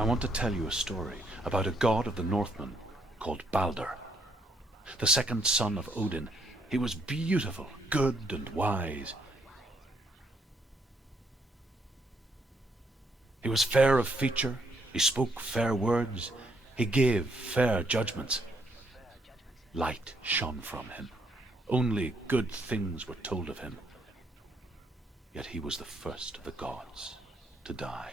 I want to tell you a story about a god of the Northmen called Balder. The second son of Odin. He was beautiful, good, and wise. He was fair of feature, he spoke fair words, he gave fair judgments. Light shone from him. Only good things were told of him. Yet he was the first of the gods to die.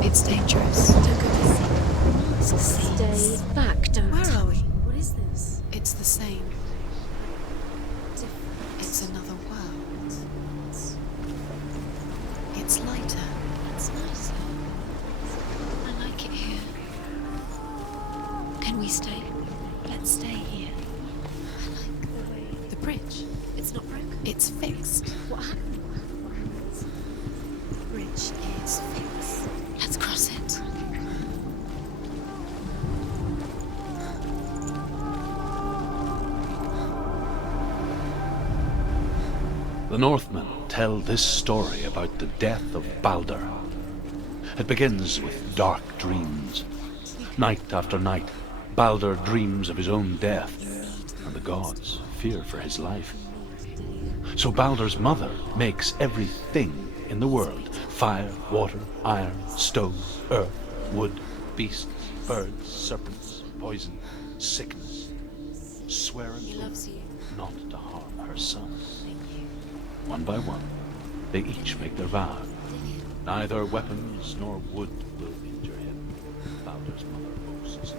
It's dangerous. Don't go to see. Stay back, don't. Where are we? What is this? It's the same. It's another world. It's lighter. It's nicer. I like it here. Can we stay? Let's stay here. I like the way... The bridge. It's not broken. It's fixed. What happened? The bridge is fixed. Let's cross it. The Northmen tell this story about the death of Balder. It begins with dark dreams. Night after night, Balder dreams of his own death, and the gods fear for his life. So Balder's mother makes everything in the world: fire, water, iron, stone, earth, wood, beasts, birds, serpents, poison, sickness, swearing He loves you. not to harm her son. One by one, they each make their vow. Neither weapons nor wood will injure him, Balder's mother boasts.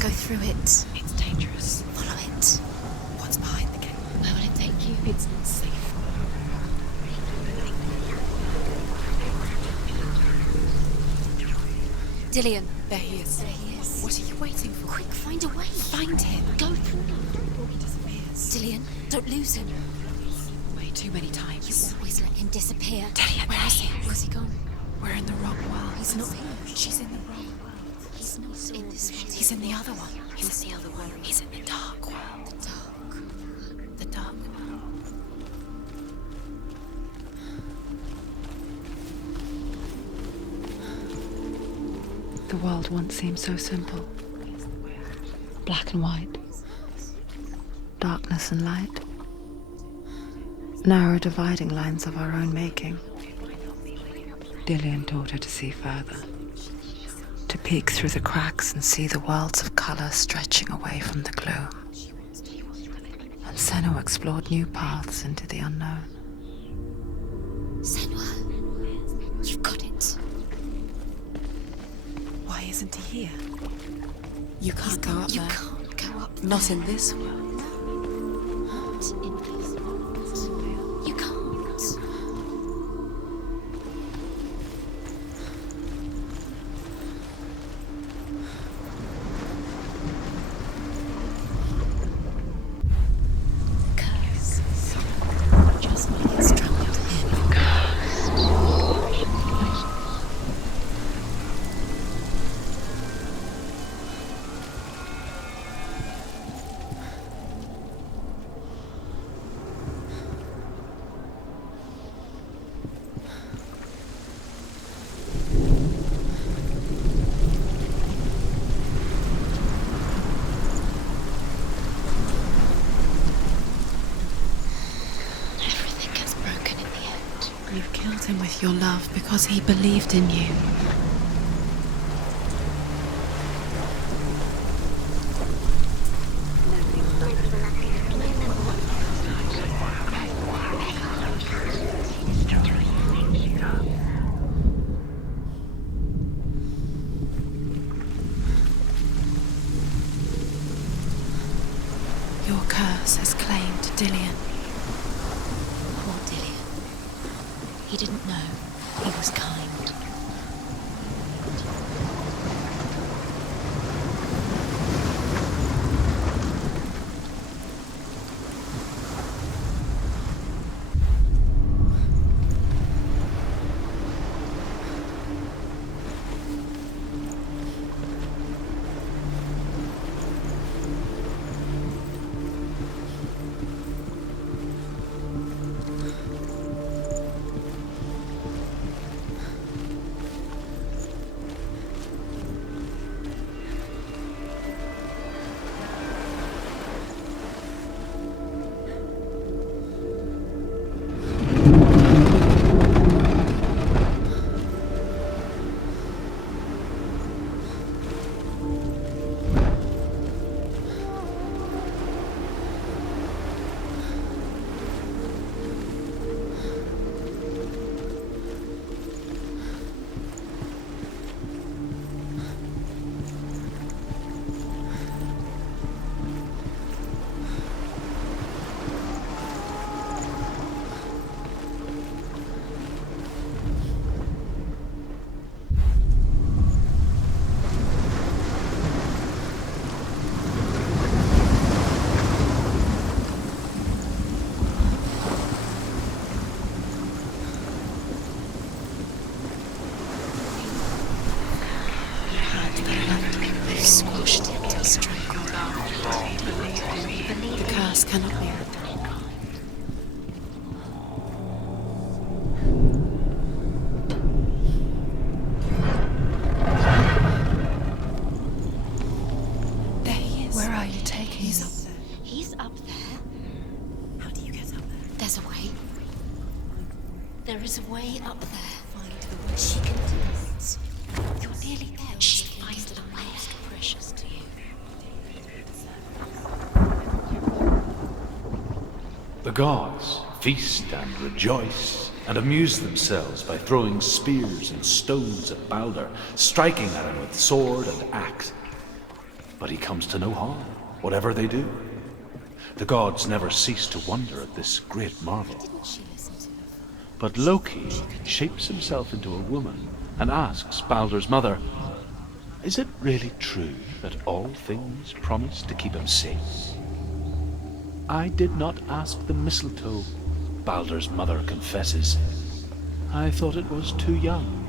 Go through it. It's dangerous. Follow it. What's behind the gate? Where will it take you? It's not safe. Dillion. There he is. There he is. What are you waiting for? Quick, find a way. Find him. Go through. Before he disappears. Dillion, don't lose him. Way too many times. You always let him disappear. Dillion, Where is he? Where's he gone? We're in the wrong world. He's not here. She's in the wrong world. He's not in this world. He's in the other one. He's in the other world. He's in the dark world. The dark. The dark world. The world once seemed so simple. Black and white. Darkness and light. Narrow dividing lines of our own making. Dillion taught her to see further. To peek through the cracks and see the worlds of color stretching away from the gloom. And Senua explored new paths into the unknown. Senua, you've got it. Why isn't he here? You can't go up You there. can't go up Not there. in this world. Not in this world. You can't. Curse. Just like it's troubled him. him with your love because he believed in you. Your curse has claimed Dillian. Poor Dillian. He didn't know. He was kind. The curse cannot be undone. There he is. Where are you taking He's us? up there. He's up there. How do you get up there? There's a way. There is a way up there. Find the way. She can do it. You're nearly there. She finds the way most precious to you. The gods feast and rejoice and amuse themselves by throwing spears and stones at Baldur, striking at him with sword and axe. But he comes to no harm, whatever they do. The gods never cease to wonder at this great marvel. Didn't she listen to her? But Loki shapes himself into a woman and asks Baldur's mother, "Is it really true that all things promise to keep him safe?" "I did not ask the mistletoe," Baldur's mother confesses. "I thought it was too young."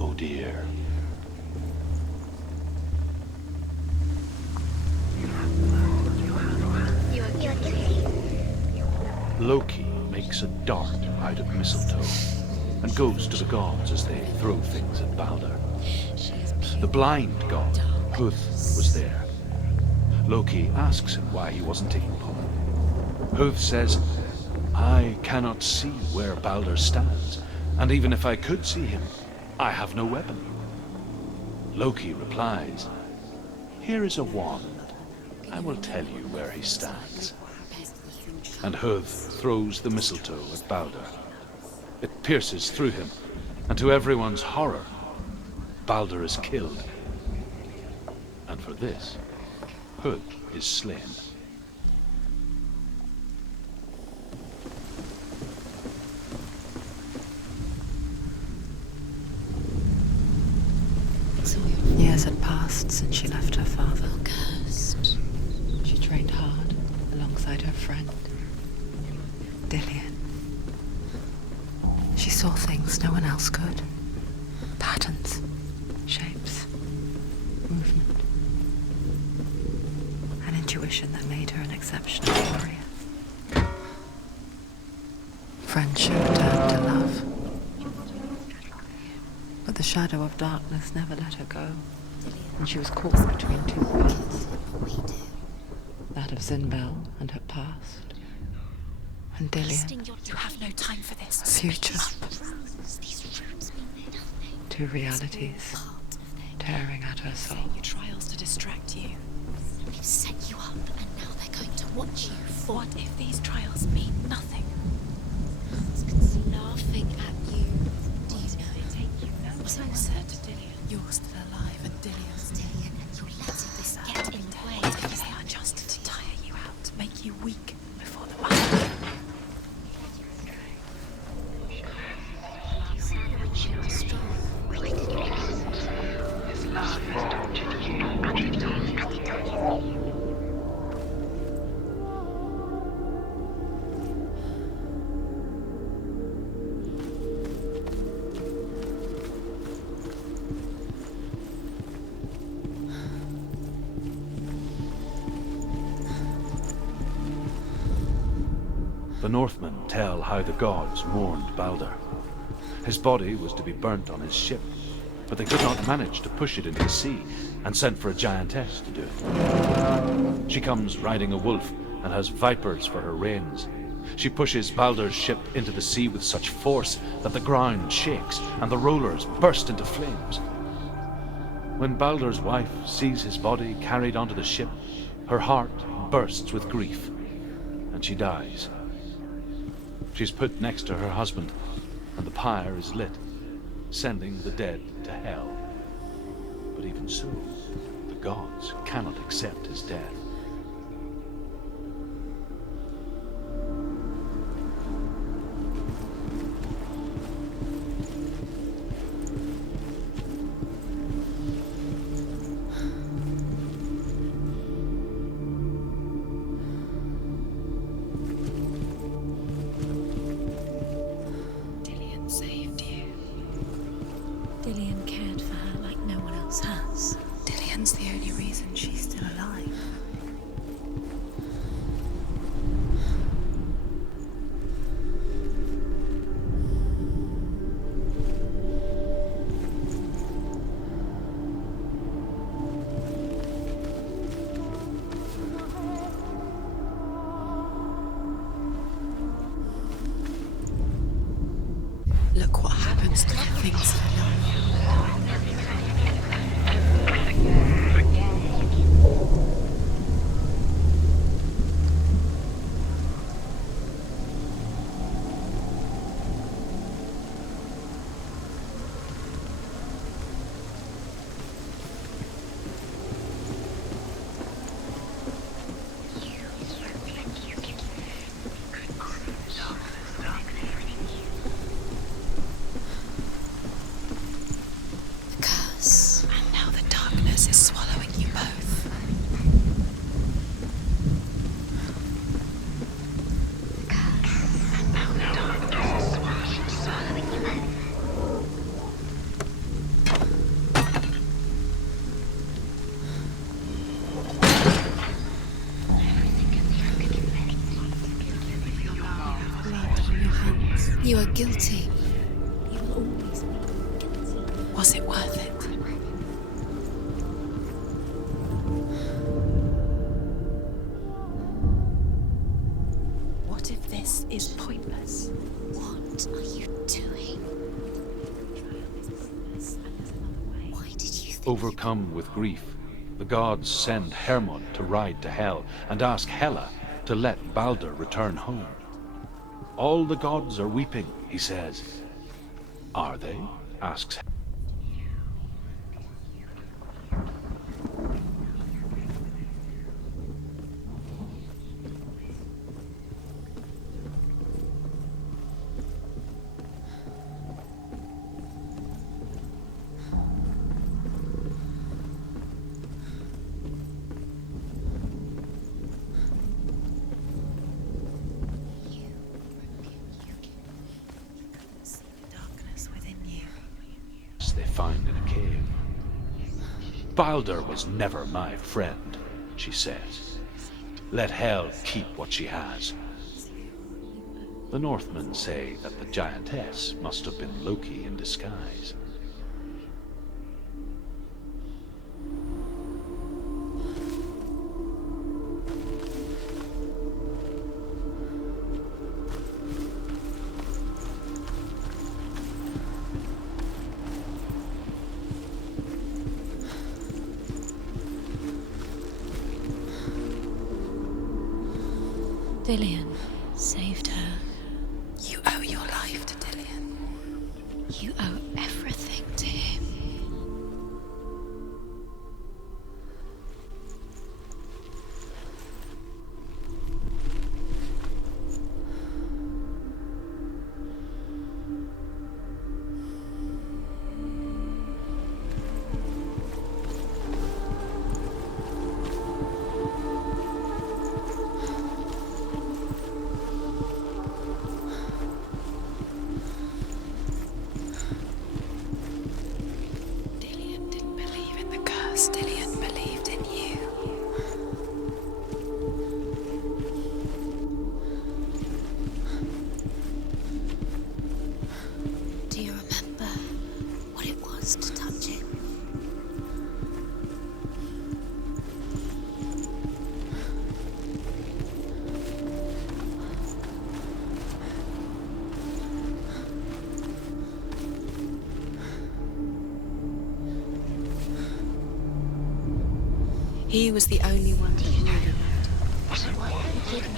Oh dear. Loki makes a dart out of mistletoe and goes to the gods as they throw things at Baldur. She is pure. The blind god, Huth, was there. Loki asks him why he wasn't taking part. Huth says, "I cannot see where Baldur stands, and even if I could see him, I have no weapon." Loki replies, "Here is a wand. I will tell you where he stands." And Huth throws the mistletoe at Baldur. It pierces through him, and to everyone's horror, Baldur is killed. And for this, Huth is slain. Years had passed since she left her father. Cursed. She trained hard alongside her friend, Dillian. She saw things no one else could. Patterns, shapes, movement. An intuition that made her an exceptional warrior. Friendship turned to love. But the shadow of darkness never let her go, and she was caught between two worlds. That of Zinbel and her past, and Dillian. You have no time for this. A future. These roots mean nothing. Two realities tearing at her soul. Your trials to distract you. They've set you up, and now they're going to watch you. What if these trials mean nothing? Laughing at you. Do you know? So said Dillian. You're still alive, and Dillian's Dillian, and you're letting this get in the way. They are just to tire you out, to make you weak before the battle. The Northmen tell how the gods mourned Baldur. His body was to be burnt on his ship, but they could not manage to push it into the sea, and sent for a giantess to do it. She comes riding a wolf and has vipers for her reins. She pushes Baldur's ship into the sea with such force that the ground shakes and the rollers burst into flames. When Baldur's wife sees his body carried onto the ship, her heart bursts with grief, and she dies. She's put next to her husband, and the pyre is lit, sending the dead to hell. But even so, the gods cannot accept his death. Dillian cared for her like no one else has. Dillian's the only reason she's still alive. Look what happens to the things that are known. And now the darkness is swallowing you both. You are guilty. You will always be guilty. Was it worth it? What if this is pointless? What are you doing? Why did you think Overcome with grief, the gods send Hermod to ride to Hell and ask Hela to let Baldur return home. All the gods are weeping, he says. Are they? Asks they find in a cave. Baldur was never my friend, she says. Let Hel keep what she has. The Northmen say that the giantess must have been Loki in disguise. Dillian saved her. You owe your life to Dillian. You owe everything to him. Dillian believed in you. Do you remember what it was to touch him? He was the only one who knew you loved him.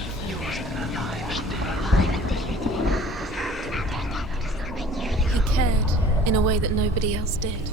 He cared in a way that nobody else did.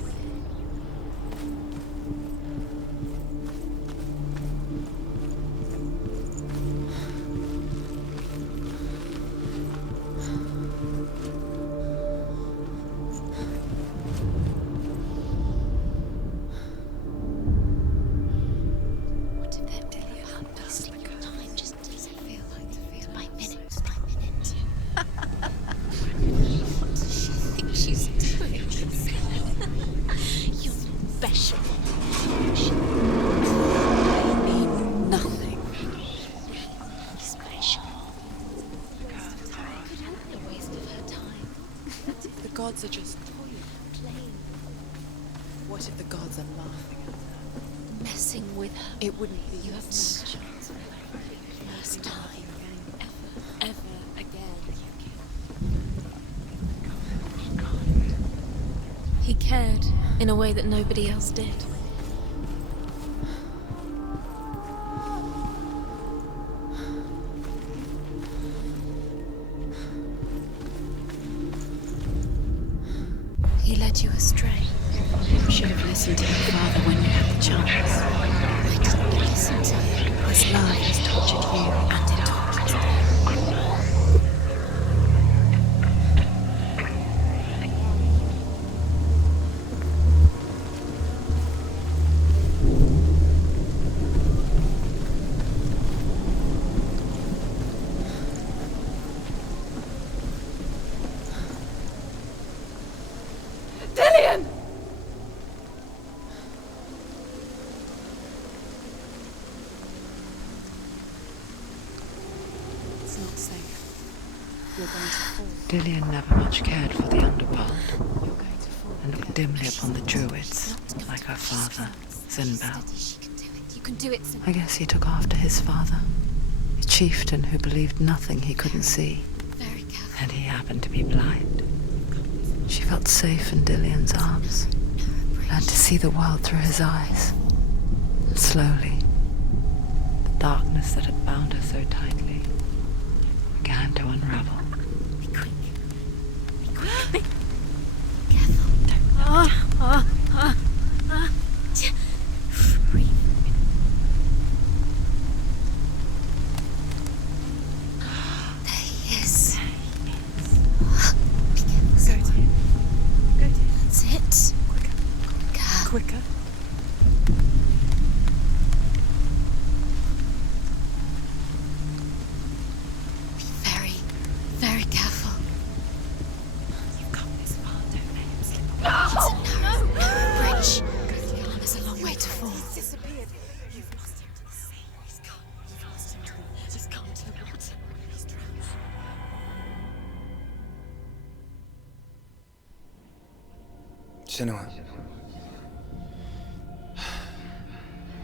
The gods are just playing. What if the gods are laughing at her? Messing with her. It wouldn't be You have no us. chance. First time. Ever again. He cared in a way that nobody else did. He led you astray. You should have listened to your father when you had the chance. Why didn't you listen to him? His love has tortured you, And it tortures them. It's not safe. You're going to fall. Dillian never much cared for the underworld, You're going to fall. and looked dimly upon the druids, like her father, Zinbel. She can do it. You can do it, Senua. I guess he took after his father, a chieftain who believed nothing he couldn't see, Very careful. and he happened to be blind. She felt safe in Dillian's arms, learned to see the world through his eyes. And slowly, the darkness that had bound her so tightly began to unravel. Be quick. Be quick. Careful. Breathe. There he is. Be careful. Go to him. That's it. Quicker. Quicker. Quicker. Be very, very careful. You've come this far, don't let him slip It's a narrow bridge. There's a long way to fall. He's disappeared. You've lost him to the sea. He's gone. You've lost him to the Just come to the water. He's drowned. Senua,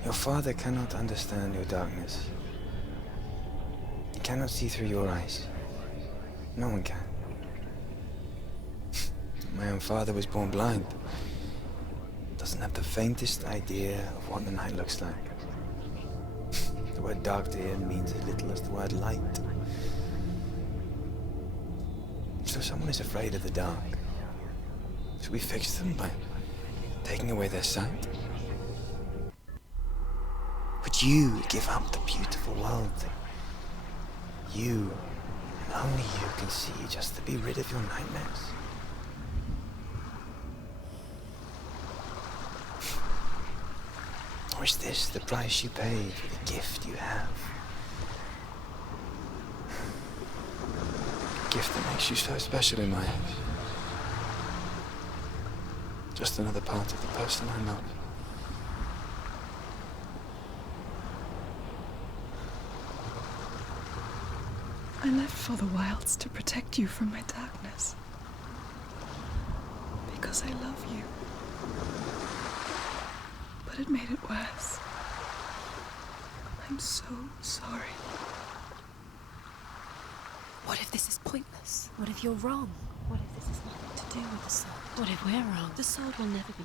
your father cannot understand your darkness. He cannot see through your eyes. No one can. My own father was born blind. Doesn't have the faintest idea of what the night looks like. The word dark to him means as little as the word light. So someone is afraid of the dark. Should we fix them by taking away their sight? Would you give up the beautiful world that you, and only you, can see just to be rid of your nightmares? Or is this the price you pay for the gift you have? A gift that makes you so special in my eyes. Just another part of the person I love. I left for the wilds to protect you from my darkness. Because I love you. But it made it worse. I'm so sorry. What if this is pointless? What if you're wrong? What if this has nothing to do with the sword? What if we're wrong? The sword will never be